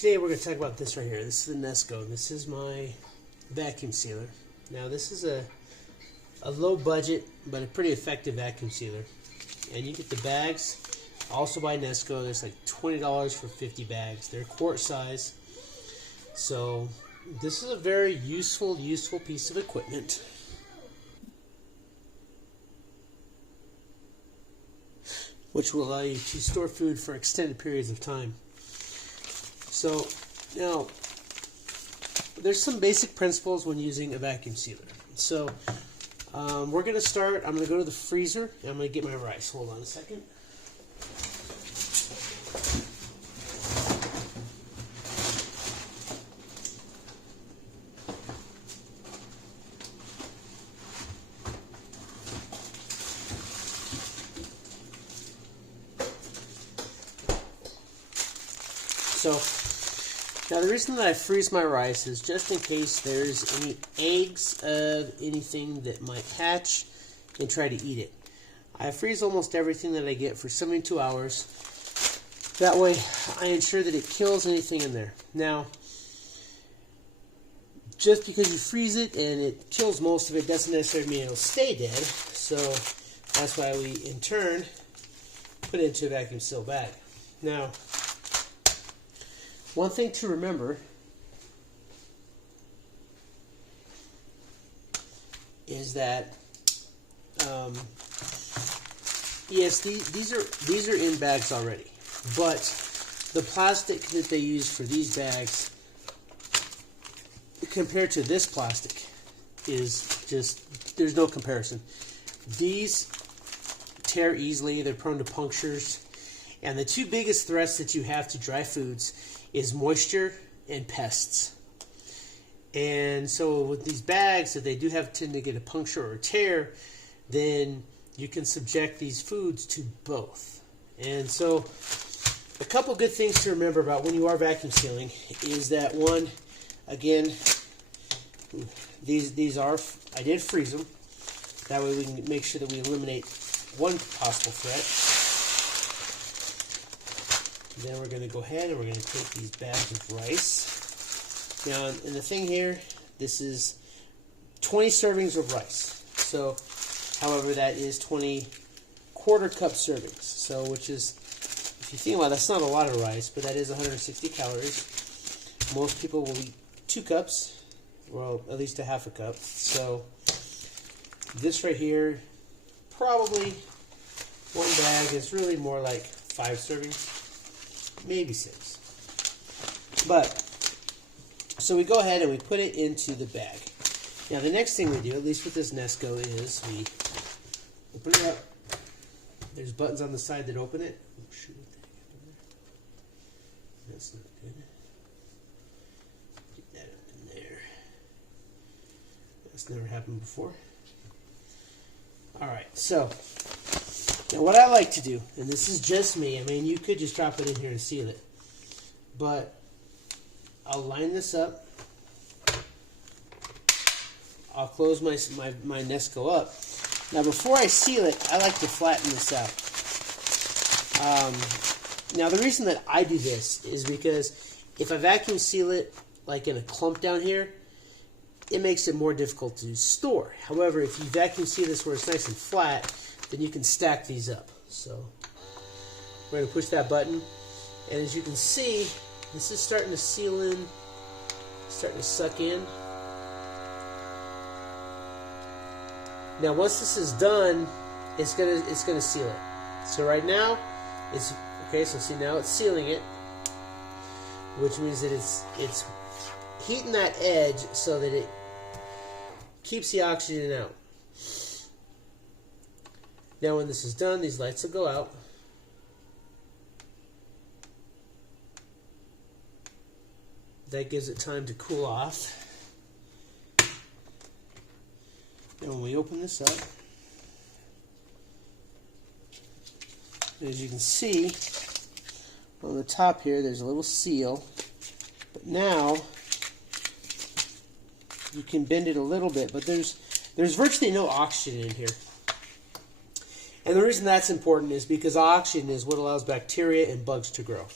today we're going to talk about this right here. This is the Nesco. This is my vacuum sealer. Now this is a low budget but a pretty effective vacuum sealer. And you get the bags also by Nesco. There's like $20 for 50 bags. They're quart size. So this is a very useful piece of equipment. Which will allow you to store food for extended periods of time. So now, there's some basic principles when using a vacuum sealer. So we're going to start, I'm going to go to the freezer, and I'm going to get my rice. Hold on a second. So, now the reason that I freeze my rice is just in case there's any eggs of anything that might hatch and try to eat it. I freeze almost everything that I get for 72 hours. That way I ensure that it kills anything in there. Now, just because you freeze it and it kills most of it doesn't necessarily mean it'll stay dead. So that's why we in turn put it into a vacuum seal bag. Now, one thing to remember is that yes, these are in bags already, but the plastic that they use for these bags compared to this plastic is just, there's no comparison. These tear easily, they're prone to punctures, and the two biggest threats that you have to dry foods is moisture and pests. And so with these bags, if they do tend to get a puncture or a tear, then you can subject these foods to both. And so a couple good things to remember about when you are vacuum sealing is that, one, again, these are, I did freeze them. That way we can make sure that we eliminate one possible threat. Then we're going to go ahead and we're going to take these bags of rice. Now, and the thing here, this is 20 servings of rice. So, however, that is 20 quarter-cup servings. So, which is, if you think about it, that's not a lot of rice, but that is 160 calories. Most people will eat 2 cups, well, at least a half a cup. So, this right here, probably one bag is really more like 5 servings. Maybe 6. But, so we go ahead and we put it into the bag. Now the next thing we do, at least with this Nesco, is we open it up. There's buttons on the side that open it. Oh, shoot, that's not good. Get that up in there. That's never happened before. Alright, so now what I like to do, and this is just me, I mean you could just drop it in here and seal it, but I'll line this up, I'll close my Nesco up. Now before I seal it, I like to flatten this out. Now the reason that I do this is because if I vacuum seal it like in a clump down here, it makes it more difficult to store. However, if you vacuum seal this where it's nice and flat, then you can stack these up. So we're going to push that button, and as you can see, this is starting to seal in, starting to suck in. Now once this is done, it's gonna seal it. So right now it's okay, so see, now it's sealing it, which means that it's heating that edge so that it keeps the oxygen out. Now when this is done, these lights will go out. That gives it time to cool off. And when we open this up, as you can see, on the top here, there's a little seal. But now, you can bend it a little bit, but there's virtually no oxygen in here. And the reason that's important is because oxygen is what allows bacteria and bugs to grow.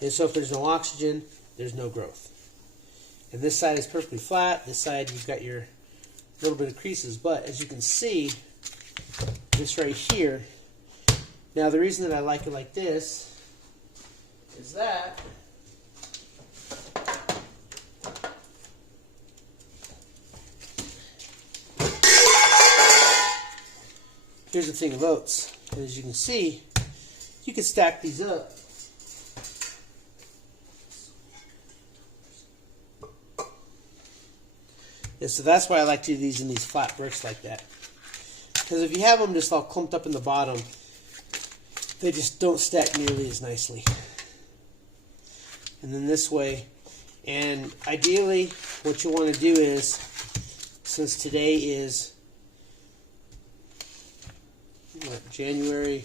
And so if there's no oxygen, there's no growth. And this side is perfectly flat. This side you've got your little bit of creases. But as you can see, this right here, now the reason that I like it like this is that here's the thing of oats. And as you can see, you can stack these up. And so that's why I like to do these in these flat bricks like that. Because if you have them just all clumped up in the bottom, they just don't stack nearly as nicely. And then this way, and ideally what you want to do is, since today is January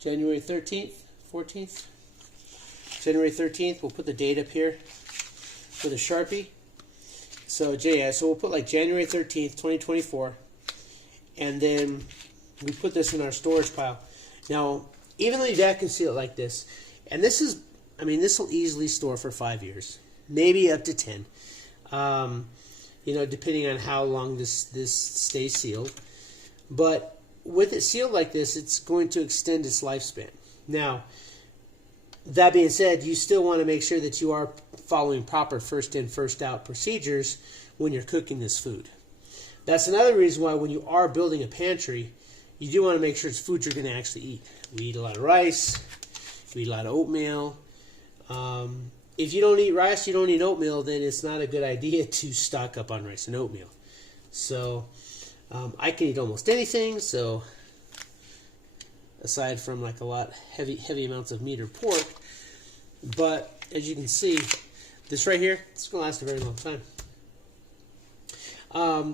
13th, 14th? January 13th, we'll put the date up here with a Sharpie. So we'll put like January 13th, 2024, and then we put this in our storage pile. Now, even though you vacuum seal it like this, and this is, I mean, this will easily store for 5 years, maybe up to 10. You know, depending on how long this stays sealed. But with it sealed like this, it's going to extend its lifespan. Now, that being said, you still want to make sure that you are following proper first in, first out procedures when you're cooking this food. That's another reason why when you are building a pantry, you do want to make sure it's food you're going to actually eat. We eat a lot of rice, we eat a lot of oatmeal. If you don't eat rice, you don't eat oatmeal, then it's not a good idea to stock up on rice and oatmeal. So I can eat almost anything, so aside from like a lot heavy amounts of meat or pork. But as you can see, this right here, it's going to last a very long time.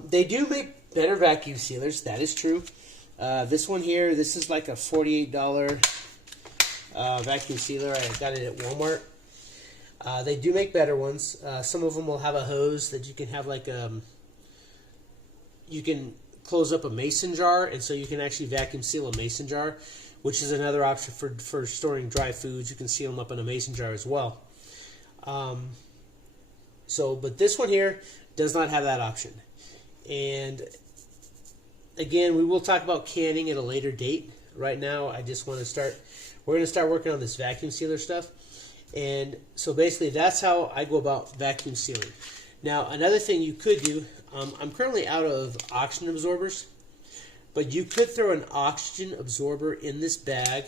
They do make better vacuum sealers, that is true. This one here, this is like a $48 vacuum sealer. I got it at Walmart. They do make better ones. Some of them will have a hose that you can have like you can close up a mason jar, and so you can actually vacuum seal a mason jar, which is another option for storing dry foods. You can seal them up in a mason jar as well. But this one here does not have that option. And again, we will talk about canning at a later date. Right now, I just want to we're going to start working on this vacuum sealer stuff. And so basically that's how I go about vacuum sealing. Now another thing you could do, I'm currently out of oxygen absorbers, but you could throw an oxygen absorber in this bag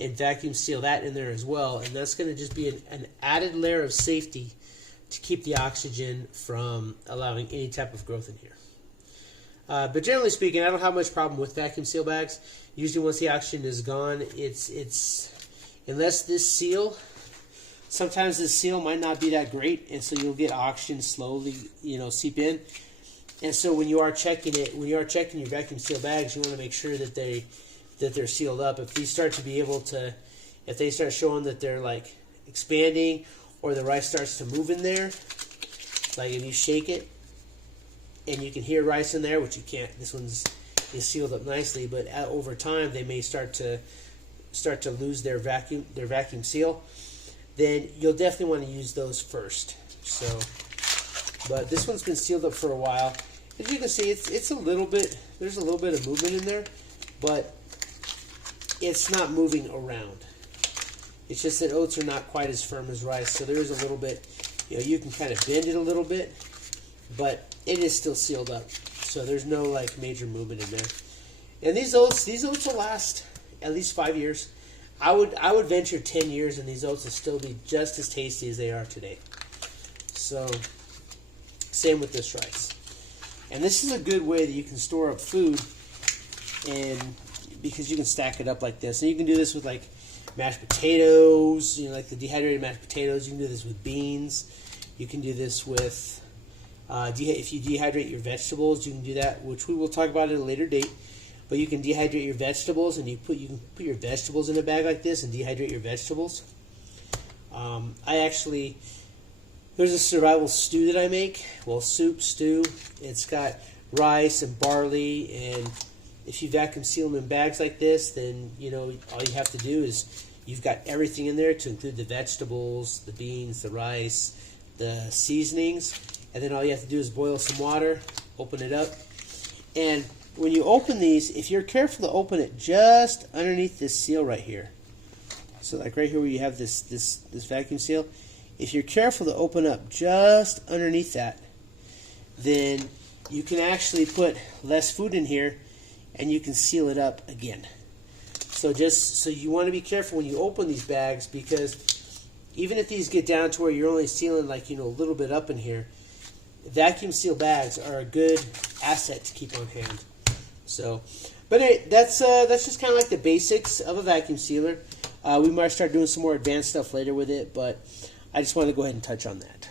and vacuum seal that in there as well, and that's going to just be an added layer of safety to keep the oxygen from allowing any type of growth in here. But generally speaking, I don't have much problem with vacuum seal bags. Usually once the oxygen is gone, it's unless this seal, sometimes this seal might not be that great, and so you'll get oxygen slowly, seep in. And so when you are checking your vacuum seal bags, you want to make sure that they're sealed up. If these start to be able to, if they start showing that they're like expanding, or the rice starts to move in there, like if you shake it and you can hear rice in there, which you can't. This one's is sealed up nicely, but over time they may start to lose their vacuum seal. Then you'll definitely want to use those first. So, but this one's been sealed up for a while. As you can see, it's a little bit. There's a little bit of movement in there, but it's not moving around. It's just that oats are not quite as firm as rice, so there is a little bit. You can kind of bend it a little bit, but it is still sealed up. So there's no like major movement in there. And these oats will last at least 5 years. I would venture 10 years, and these oats will still be just as tasty as they are today. So, same with this rice. And this is a good way that you can store up food, and because you can stack it up like this. And you can do this with like mashed potatoes, like the dehydrated mashed potatoes. You can do this with beans. You can do this with, if you dehydrate your vegetables, you can do that, which we will talk about at a later date. But you can dehydrate your vegetables, and you can put your vegetables in a bag like this and dehydrate your vegetables. There's a survival stew that I make. Well, stew. It's got rice and barley, and if you vacuum seal them in bags like this, then all you have to do is you've got everything in there to include the vegetables, the beans, the rice, the seasonings, and then all you have to do is boil some water, open it up, and when you open these, if you're careful to open it just underneath this seal right here, so like right here where you have this vacuum seal, if you're careful to open up just underneath that, then you can actually put less food in here and you can seal it up again. So you want to be careful when you open these bags, because even if these get down to where you're only sealing like, a little bit up in here, vacuum seal bags are a good asset to keep on hand. So, but anyway, that's just kind of like the basics of a vacuum sealer. We might start doing some more advanced stuff later with it, but I just wanted to go ahead and touch on that.